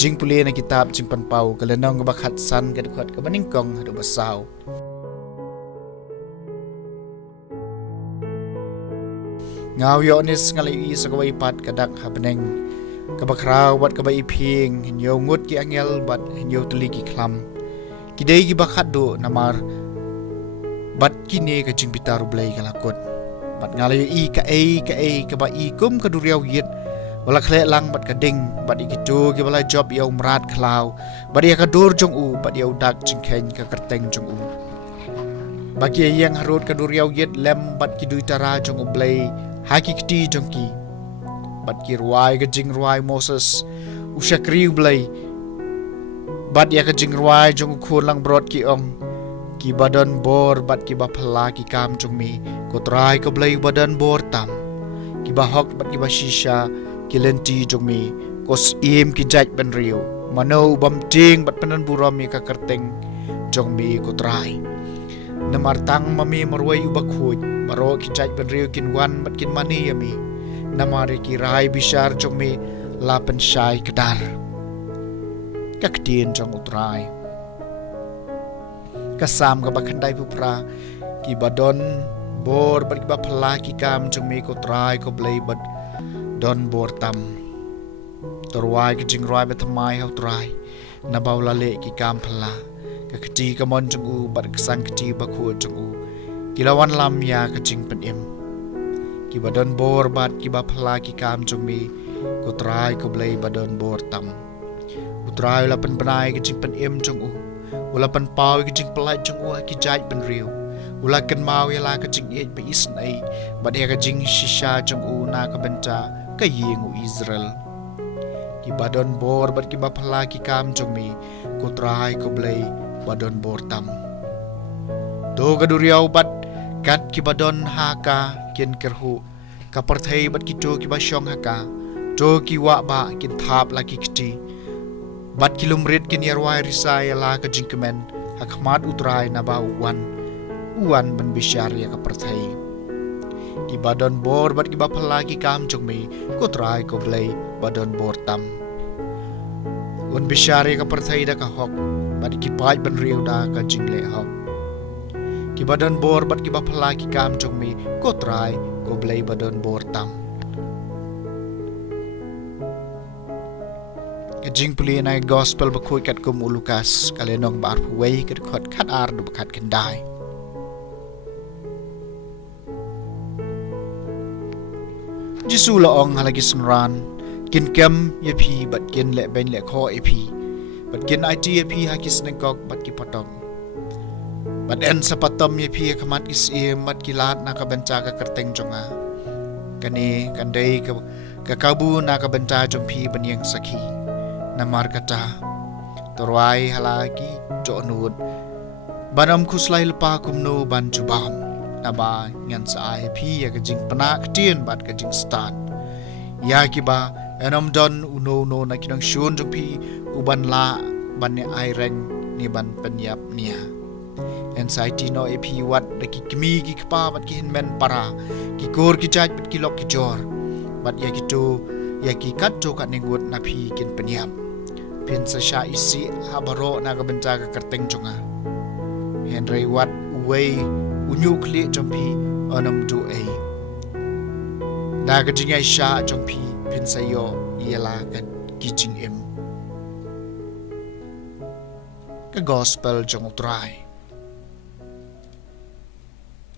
jing puli na kitab jing panpau kalenong bakhat san kadukhat kabaningkong hadu basaw ngaw yonis ngalai sa kawai pat kadak habneng kabakraw wat kabai iping hinyo ngut ki angel bat hinyo tuli ki klam kidai ki bakhat do namar bat kini ka jing bitaru blai kalakot bat ngalai i ka ba i kum kaduriaw yit wala khle lang bat kading bat ikitu ki wala job yaw mrat klaw bat ya kadur jong u bat yaw dak jing khen ka kerteng jong u bagi yang harut kaduriaw yit lem bat ki duitara jong u blai haki kti jongki bat ki ruai ka jing ruai Moses usyakri blai bat ya ka jing ruai jong khun lang brot ki ong ki badan bor bat ki ba phala ki kam jong mi ko trai ko blai badan bor tam ki ba hok bat ki ba shisha ki lenti jong mi kos im ki jaj ban riu mano bam ting bat panan buram mi ka kerteng jong mi ko trai namar tang mami marwai uba khuj baro ki jaj ban riu kin wan bat kin mani yami namari ki rai bishar jong mi lapan shai kedar kaktin jong utrai kasam ka bakhandai pupra ki badon bor bat ki ba phala ki kam jong mi ko trai ko blai bat don bor tam torwai ki jing roi bat mai hau trai na baula le ki kam phala ka kti ka mon jong u bat sang kti ba khu jong u kilawan lam ya ka jing pen im ki badon bor bat ki ba phala ki kam jong mi ko trai ko blai badon bor tam utrai la pen banai ki jing pen im jong u wala pan pau ki jing pelai jong u ki jai ben riu wala kan mau ya la ka jing e pe is nai bat ya ka jing shisha jong u na ka benta ka yeng u Israel ki badon bor bat ki ba phala ki kam jong mi ko trai ko blai badon bor tam do ga duriau bat kat ki badon ha ka kin kerhu ka parthai bat ki to ki ba shong ha ka to ki wa ba kin thap la ki kti bat kilumrit kin yarwai risai la ka jingkemen hakmat utrai na ba uan ban bishar ya ka parthai ki badon bor bat ki ba phala ki kam jong mi ko trai ko blai badon bor tam un bishar ya ka parthai da ka hok bat ki pai ban riu da ka jingle hok ki badon bor bat ki ba phala ki kam jong mi ko trai ko blai badon bor tam jing puli na gospel ba khoi kat kum Lukas kalenong bar huwei kat khot khat ar du khat kendai Jisu la ong halagi sunran kin kem ye phi bat kin le ben le kho e phi bat kin it ye phi ha kis ne kok bat ki patong bat en sapatom ye phi khamat is e mat ki lat na ka benca ka kerteng jonga kani kandai ka kabu na ka benca jom phi banyang sakhi namar kata torwai halagi jonut banam khuslai lepa kumno ban jubam naba ngan sai phi ya ka jing pana ktien bat ka jing start ya ki ba enam don uno no na kinang shun jong phi uban la ban ne ai reng ni ban penyap nia anxiety no ep wat de ki kmi ki kpa bat ki hinmen para ki kor ki jaj bat ki lok ki jor bat ya ki to ya ki kat jo ka nengut na phi kin penyap pin sa sha isi habaro na ka benca ka kerteng jonga henry wat wei unyu kli jompi onam du a da ka jingai sha jompi pin sa yo yela ka kijing im ka gospel jong utrai